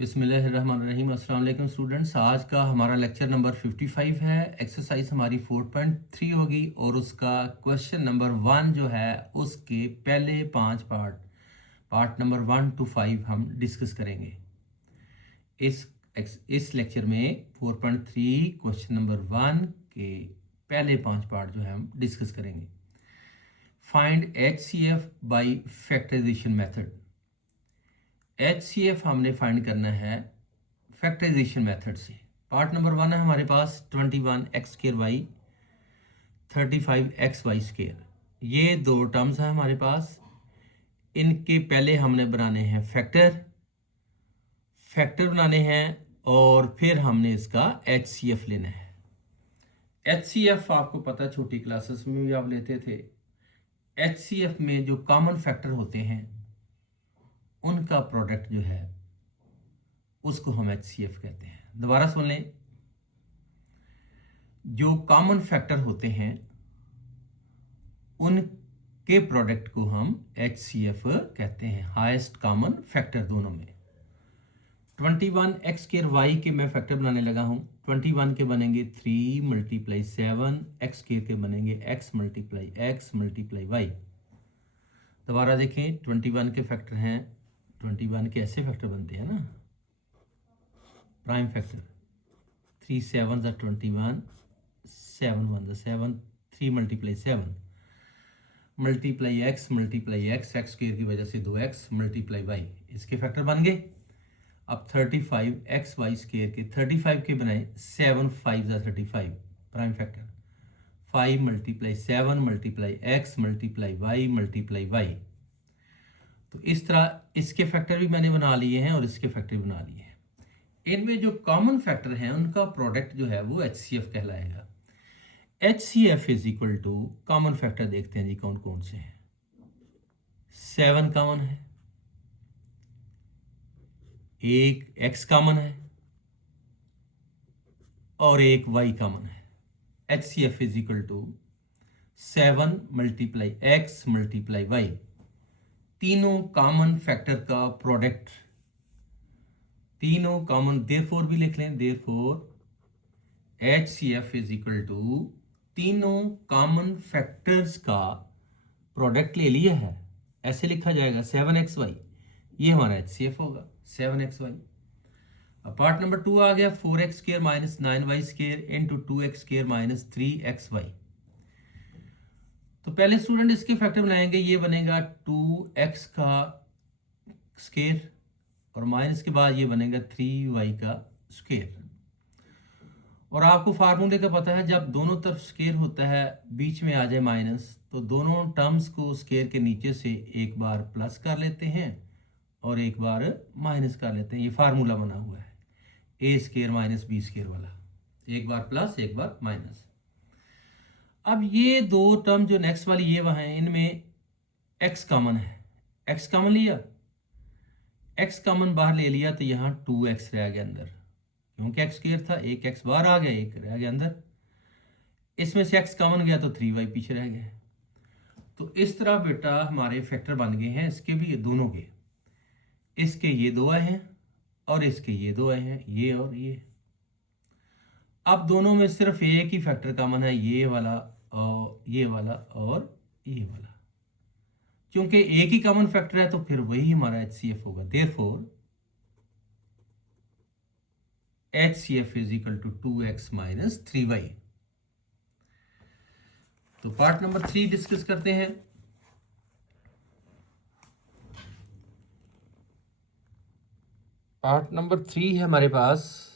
बिस्मिल्लाहिर्रहमानिर्रहीम। अस्सलाम वालेकुम स्टूडेंट्स। आज का हमारा लेक्चर नंबर 55 है। एक्सरसाइज हमारी 4.3 होगी और उसका क्वेश्चन नंबर 1 जो है उसके पहले 5 पार्ट नंबर 1 to 5 हम डिस्कस करेंगे इस लेक्चर में। 4.3 क्वेश्चन नंबर 1 के पहले 5 पार्ट जो है हम डिस्कस करेंगे। Find HCF by factorisation method. HCF हमने फाइंड करना है फैक्टराइजेशन मेथड से। पार्ट नंबर 1 है हमारे पास 21x² 35xy²। ये दो टर्म्स हैं हमारे पास। इनके पहले हमने बनाने हैं फैक्टर बनाने हैं और फिर हमने इसका HCF लेना है। HCF आपको पता है, छोटी क्लासेस में भी आप लेते थे। HCF में जो कॉमन फैक्टर होते हैं उनका प्रोडक्ट जो है उसको हम HCF कहते हैं। दोबारा सुन लें, जो कॉमन फैक्टर होते हैं उनके प्रोडक्ट को हम HCF कहते हैं। हाईएस्ट कॉमन फैक्टर दोनों में। 21x² के मैं फैक्टर बनाने लगा हूं। 21 के बनेंगे 3 × 7, x² के बनेंगे x × x × y। दोबारा देखें, 21 के फैक्टर हैं। 21 के ऐसे फैक्टर बनते हैं ना, prime factor. 3 7 are 21, 7 1 7, 3 × 7 multiply x x² की वजह से 2x × y। इसके फैक्टर बन गए। अब 35xy² के 35 के बनाए 7 5 are 35, prime factor. 5 × 7 x × y। तो इस तरह इसके फैक्टर भी मैंने बना लिए हैं और इसके फैक्टर भी बना लिए हैं। इनमें जो कॉमन फैक्टर हैं उनका प्रोडक्ट जो है वो HCF कहलाएगा। HCF is equal to, common factor देखते हैं जी कौन कौन से हैं। 7 कॉमन है, एक x कॉमन है और एक y कॉमन है। HCF is equal to 7 × x × y। तीनों कॉमन फैक्टर का प्रोडक्ट, तीनों कॉमन, देयरफॉर भी लिख लें। Therefore HCF is equal to तीनों कॉमन फैक्टर्स का प्रोडक्ट ले लिया है। ऐसे लिखा जाएगा 7xy, ये हमारा HCF होगा 7xy। अब पार्ट नंबर 2 आ गया 4x² - 9y² × 2x² - 3xy। तो पहले स्टूडेंट इसके फैक्टर बनाएंगे। ये बनेगा 2x का स्क्वायर और माइनस के बाद ये बनेगा 3y का स्क्वायर। और आपको फार्मूले का पता है, जब दोनों तरफ स्क्वायर होता है बीच में आ जाए माइनस, तो दोनों टर्म्स को स्क्वायर के नीचे से एक बार प्लस कर लेते हैं और एक बार माइनस कर लेते हैं। ये फार्मूला बना हुआ है a² - b² वाला, एक बार प्लस एक बार माइनस। अब ये दो टर्म जो नेक्स्ट वाली ये वहाँ है, इनमें x कॉमन है। x कॉमन लिया, x कॉमन बाहर ले लिया तो यहाँ 2x रह गया अंदर, क्योंकि x² था। एक x बाहर आ गया, एक रह गया अंदर। इसमें से x कॉमन गया तो 3y पीछे रह गया। तो इस तरह बेटा हमारे फैक्टर बन गए हैं। इसके भी, दोनों के, इसके ये दो आए हैं और इसके ये दो आए हैं, ये और ये। अब दोनों में सिर्फ एक ही फैक्टर कॉमन है, ये वाला और ये वाला और ये वाला। क्योंकि एक ही कॉमन फैक्टर है तो फिर वही हमारा HCF होगा। Therefore HCF is equal to 2x - 3y। तो पार्ट नंबर 3 डिस्कस करते हैं। पार्ट नंबर 3 है हमारे पास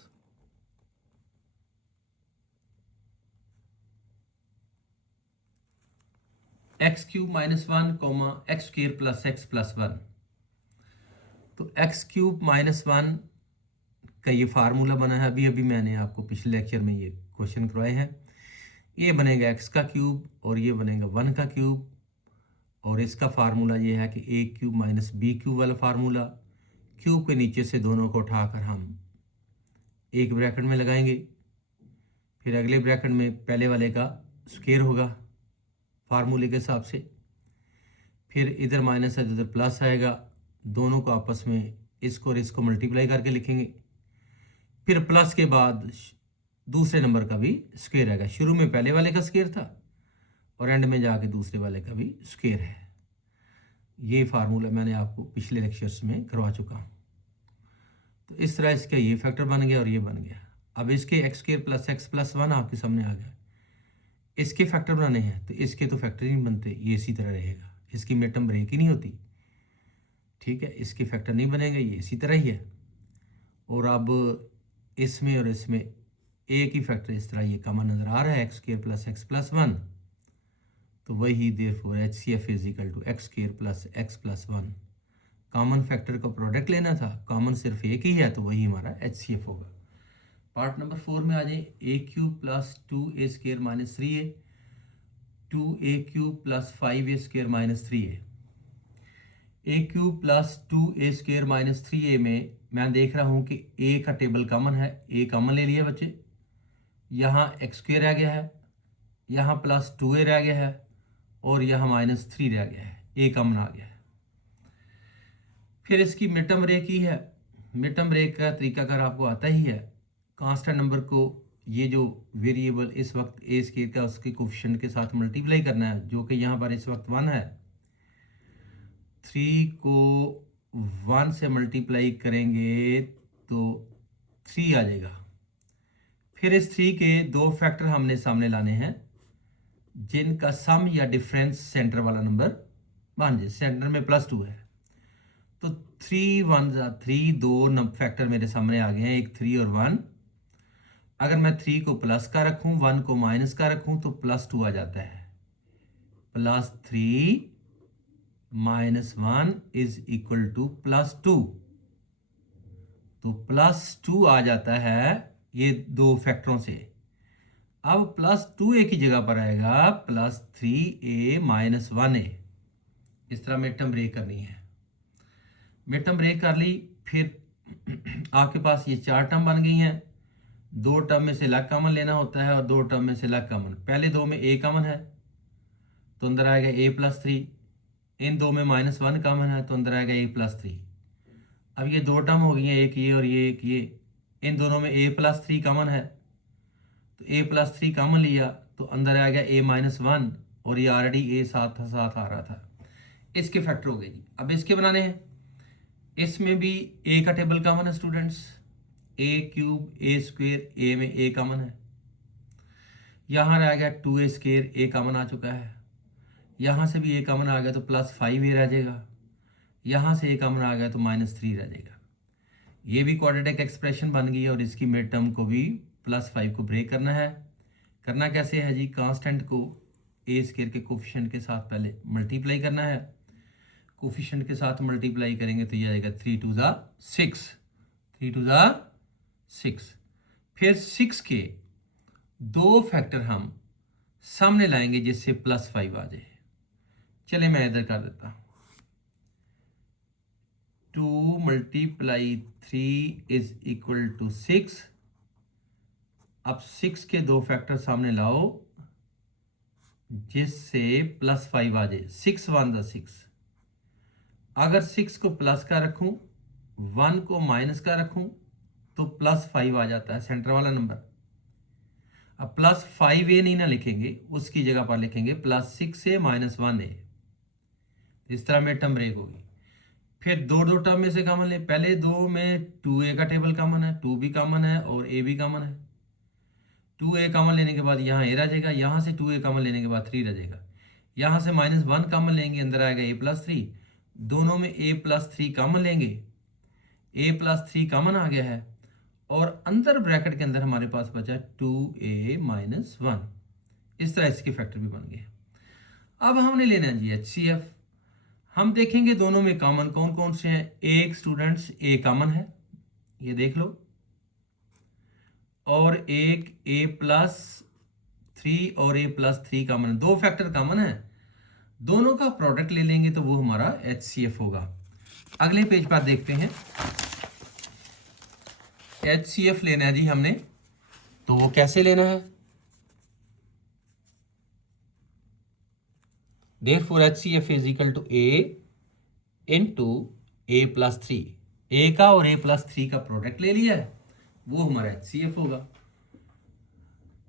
x³ - 1, x² + x + 1। तो x³ - 1 का ये फार्मूला बना है। अभी मैंने आपको पिछले लेक्चर में ये क्वेश्चन करवाए हैं। ये बनेगा x का क्यूब और ये बनेगा 1 का क्यूब। और इसका फार्मूला ये है कि a³ - b³ वाला फार्मूला। क्यूब के नीचे से दोनों को उठाकर हम एक ब्रैकेट में लगाएंगे, फिर अगले ब्रैकेट में पहले वाले का स्क्वायर होगा फार्मूले के हिसाब से। फिर इधर माइनस है तो इधर प्लस आएगा। दोनों को आपस में इसको और इसको मल्टीप्लाई करके लिखेंगे, फिर प्लस के बाद दूसरे नंबर का भी स्क्वायर आएगा। शुरू में पहले वाले का स्क्वायर था और एंड में जाके दूसरे वाले का भी स्क्वायर है। ये फार्मूला मैंने आपको पिछले लेक्चर्स में करवा चुका हूँ। तो इस तरह इसका ये फैक्टर बन गया और ये बन गया। अब इसके x square plus x plus 1 आपके सामने आ गया। इसके फैक्टर बनाने हैं तो इसके तो फैक्टर ही नहीं बनते, ये इसी तरह रहेगा, इसकी मिड टर्म ब्रेक ही नहीं होती। ठीक है, इसके फैक्टर नहीं बनेंगे, ये इसी तरह ही है। और अब इसमें और इसमें एक ही फैक्टर इस तरह ये कॉमन नज़र आ रहा है, x square plus x plus 1, तो वही therefore H C F is equal to x square plus x plus 1। Common factor का प्रोडक्ट लेना था, कॉमन सिर्फ एक ही है, तो वही हमारा एच सी एफ होगा। पार्ट नंबर 4 में आ जाए, a cube plus 2a square minus 3a, 2a cube plus 5a square minus 3a। A cube plus 2a square minus 3a में मैं देख रहा हूँ कि a का टेबल कॉमन है, a कॉमन ले लिया बच्चे, यहाँ एक्स स्क्वायर रह गया है, यहाँ प्लस 2a रह गया है और यहाँ माइनस 3 रह गया है, a कॉमन आ गया है। फिर इसकी मिड टर्म ब्रेक ही है। मिड टर्म ब्रेक का तरीकाकार आपको आता ही है। कांस्टेंट नंबर को, ये जो वेरिएबल इस वक्त ए स्क्वायर का उसके कोफिशिएंट के साथ मल्टीप्लाई करना है, जो कि यहाँ पर इस वक्त 1 है। 3 को 1 से मल्टीप्लाई करेंगे तो 3 आ जाएगा। फिर इस 3 के दो फैक्टर हमने सामने लाने हैं जिनका सम या डिफरेंस सेंटर वाला नंबर बन जाए। सेंटर में +2 है तो 3 1 3, दो फैक्टर मेरे सामने आ गए हैं, एक 3 और 1। अगर मैं 3 को प्लस का रखूं, 1 को माइनस का रखूं तो +2 आ जाता है। +3 - 1 इज इक्वल टू +2, तो +2 आ जाता है ये दो फैक्टरों से। अब +2a की जगह पर आएगा +3a - 1a। इस तरह मिड टर्म ब्रेक करनी है। मिड टर्म ब्रेक कर ली, फिर आपके पास ये 4 टर्म बन गई हैं। 2 टर्म में से लग कॉमन लेना होता है और 2 टर्म में से लग कॉमन। पहले 2 में a कॉमन है तो अंदर आएगा a + 3, इन 2 में -1 कॉमन है तो अंदर आएगा a + 3। अब ये 2 टर्म हो गई हैं, एक ये और ये एक ये, इन दोनों में a + 3 कॉमन है तो a + 3 कॉमन लिया तो अंदर आएगा a - 1 और ये ऑलरेडी a साथ आ रहा था। इसके फैक्टर हो गए जी। अब इसके बनाने हैं। इसमें भी a का टेबल कॉमन है students, a cube a square, a में a कॉमन है। यहाँ रह गया 2a स्क्वायर, a कॉमन आ चुका है। यहाँ से भी a कॉमन आ गया तो +5a रह जाएगा। यहाँ से a कॉमन आ गया तो -3 रह जाएगा। ये भी क्वाड्रेटिक एक्सप्रेशन बन गई है और इसकी मिड टर्म को भी +5 को ब्रेक करना है। करना कैसे है जी, कांस्टेंट को a स्क्वायर के कोफिशिएंट के साथ पहले मल्टीप्लाई करना है। कोफिशिएंट के साथ मल्टीप्लाई करेंगे तो ये आएगा 3 2 6, 3 2 6। फिर 6 के दो फैक्टर हम सामने लाएंगे जिससे +5 आ जाए। चलिए मैं इधर कर देता हूँ। 2 × 3 इज इक्वल टू 6। अब 6 के दो फैक्टर सामने लाओ जिससे +5 आ जाए। 6 1 6। अगर 6 को प्लस का रखूं, 1 को माइनस का रखूं तो +5 आ जाता है, सेंटर वाला नंबर। अब +5a नहीं ना लिखेंगे, उसकी जगह पर लिखेंगे +6a - 1a। इस तरह में टर्म ब्रेक होगी। फिर दो टर्म में से कॉमन ले। पहले 2 में 2a का टेबल कॉमन है, 2 भी कॉमन है और a भी कॉमन है। 2a कॉमन लेने के बाद यहाँ a रह जाएगा, यहाँ से 2a कॉमन लेने के बाद 3 रह जाएगा। यहाँ से -1 कॉमन लेंगे, अंदर आएगा a + 3। दोनों में a + 3 कॉमन लेंगे, a + 3 कॉमन आ गया है और अंदर ब्रैकेट के अंदर हमारे पास बचा 2a - 1। इस तरह इसके फैक्टर भी बन गए। अब हमने लेना है जी HCF। हम देखेंगे दोनों में कॉमन कौन कौन से हैं। एक स्टूडेंट्स a कॉमन है, ये देख लो, और एक a + 3 और a + 3 कॉमन है। दो फैक्टर कॉमन है, दोनों का प्रोडक्ट ले लेंगे तो वो हमारा HCF होगा। अगले पेज पर देखते हैं। HCF लेना है जी हमने, तो वो कैसे लेना है। Therefore HCF is equal to a into a + 3। ए का और A+3 का प्रोडक्ट ले लिया है, वो हमारा HCF होगा।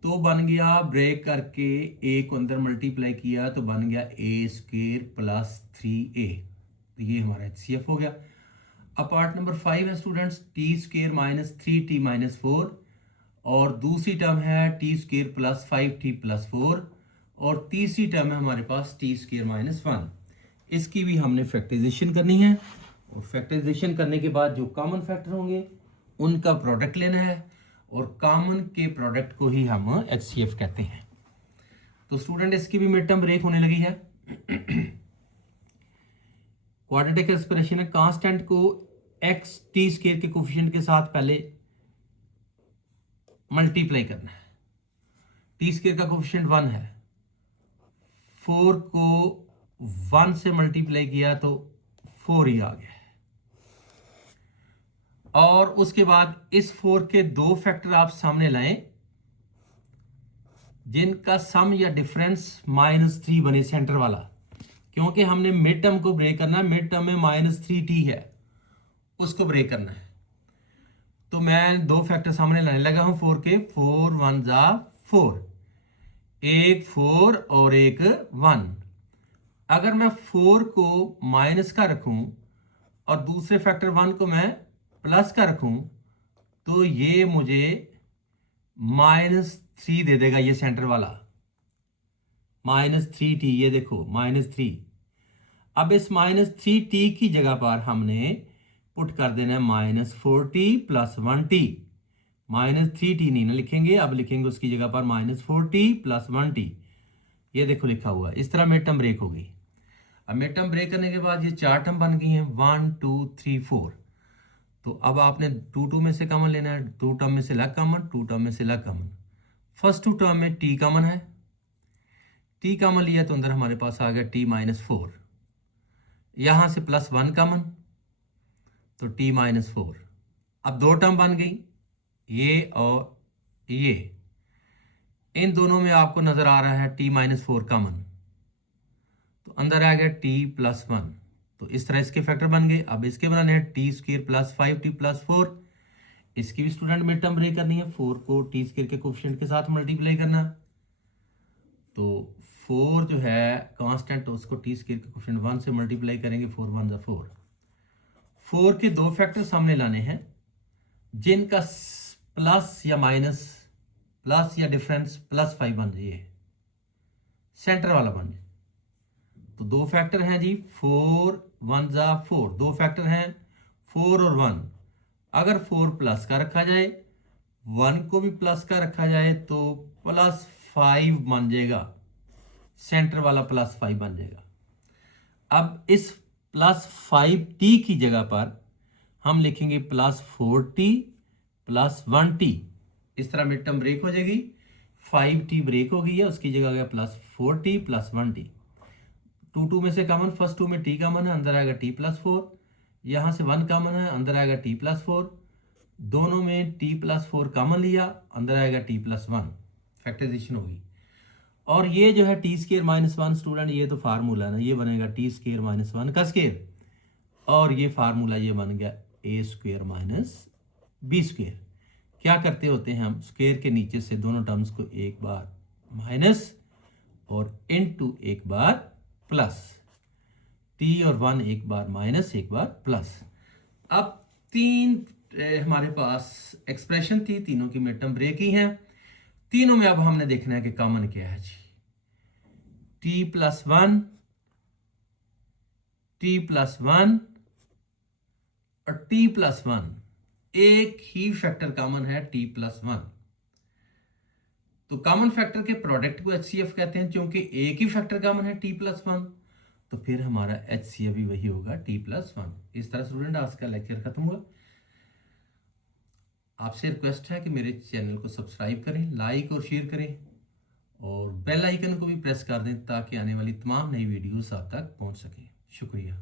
तो बन गया, ब्रेक करके ए को अंदर मल्टीप्लाई किया तो बन गया A² + 3A, तो ये हमारा HCF हो गया। अब पार्ट नंबर 5 है स्टूडेंट्स, T² - 3T - 4, और दूसरी टर्म है T² + 5T + 4, और तीसरी टर्म है हमारे पास T² - 1। इसकी भी हमने फैक्टराइजेशन करनी है, और फैक्टराइजेशन करने के बाद जो कॉमन फैक्टर होंगे उनका प्रोडक्ट लेना है, और कॉमन के प्रोडक्ट को ही हम HCF कहते हैं। तो स्टूडेंट इसकी भी मिड टर्म ब्रेक होने लगी है। क्वाड्रेटिक एक्सप्रेशन है, कांस्टेंट को T² के कोफिशिएंट के साथ पहले मल्टीप्लाई करना है। T² का कोफिशिएंट 1 है, 4 को 1 से मल्टीप्लाई किया तो 4 ही आ गया है। और उसके बाद इस 4 के दो फैक्टर आप सामने लाएं जिनका सम या डिफरेंस -3 बने, सेंटर वाला, क्योंकि हमने मिड टर्म को ब्रेक करना है। मिड टर्म में -3t है, उसको ब्रेक करना है। तो मैं दो फैक्टर सामने लाने लगा हूं 4 के, 4 1 जा 4, एक 4 और एक 1। अगर मैं 4 को माइनस का रखूं और दूसरे फैक्टर 1 को मैं प्लस का रखूं तो ये मुझे -3 दे देगा, ये सेंटर वाला -3t, ये देखो -3। अब इस -3t की जगह पर हमने पुट कर देना है -4t + 1t। -3t नहीं ना लिखेंगे, अब लिखेंगे उसकी जगह पर -4t + 1t। ये देखो लिखा हुआ है। इस तरह मिड टर्म ब्रेक हो गई। अब मिड टर्म ब्रेक करने के बाद ये 4 टर्म बन गई हैं, 1 2 3 4। तो अब आपने 2 में से कॉमन लेना है, 2 टर्म में से लग कॉमन, 2 टर्म में से लग कॉमन। फर्स्ट 2 टर्म में t कॉमन है, t कॉमन लिया तो अंदर हमारे पास आ गया t - 4। यहां से +1 कॉमन तो t - 4। अब 2 टर्म बन गई, ये और ये, इन दोनों में आपको नजर आ रहा है t - 4 कॉमन, तो अंदर आ गया t + 1। तो इस तरह इसके फैक्टर बन गए। अब इसके बनाने हैं T² + 5T + 4। इसकी भी स्टूडेंट मिड टर्म ब्रेक करनी है, 4 को T² के कोफिशिएंट के साथ मल्टीप्लाई करना। तो 4 जो है कांस्टेंट, तो उसको T² के कोफिशिएंट 1 से मल्टीप्लाई करेंगे, 4 1 जा 4। 4 के दो फैक्टर सामने लाने हैं जिनका प्लस या माइनस, प्लस या डिफरेंस +5 बन जाए, सेंटर वाला बन जाए। तो दो फैक्टर हैं जी, 4 1 जा 4, दो फैक्टर हैं 4 और 1। अगर 4 प्लस का रखा जाए, 1 को भी प्लस का रखा जाए तो +5 बन जाएगा, सेंटर वाला +5 बन जाएगा। अब इस +5t की जगह पर हम लिखेंगे +4t + 1t। इस तरह मिड टर्म ब्रेक हो जाएगी, 5t ब्रेक हो गई है, उसकी जगह आ गया +4t + 1t। 2 में से कॉमन, फर्स्ट 2 में t कॉमन है, अंदर आएगा t + 4। यहाँ से 1 कॉमन है, अंदर आएगा t + 4। दोनों में t + 4 कॉमन लिया, अंदर आएगा t + 1। फैक्टराइजेशन होगी। और ये जो है T² - 1 स्टूडेंट, ये तो फार्मूला ना, ये बनेगा T² - 1 का स्क्वायर, और ये फार्मूला ये बन गया A² - B²। क्या करते होते हैं हम, स्क्वायर के नीचे से दोनों टर्म्स को एक बार माइनस और इनटू एक बार प्लस, t और 1 एक बार माइनस एक बार प्लस। अब 3 हमारे पास एक्सप्रेशन थी, तीनों की मिड टर्म ब्रेक ही हैं। तीनों में अब हमने देखना है कि कॉमन क्या है जी। t + 1, t + 1 और t + 1, एक ही फैक्टर कॉमन है, t + 1। तो कॉमन फैक्टर के प्रोडक्ट को HCF कहते हैं, क्योंकि एक ही फैक्टर कॉमन है t + 1, तो फिर हमारा HCF भी वही होगा t + 1। इस तरह स्टूडेंट आज का लेक्चर खत्म हुआ। आपसे रिक्वेस्ट है कि मेरे चैनल को सब्सक्राइब करें, लाइक और शेयर करें, और बेल आइकन को भी प्रेस कर दें ताकि आने वाली तमाम नई वीडियोस आप तक पहुंच सकें। शुक्रिया।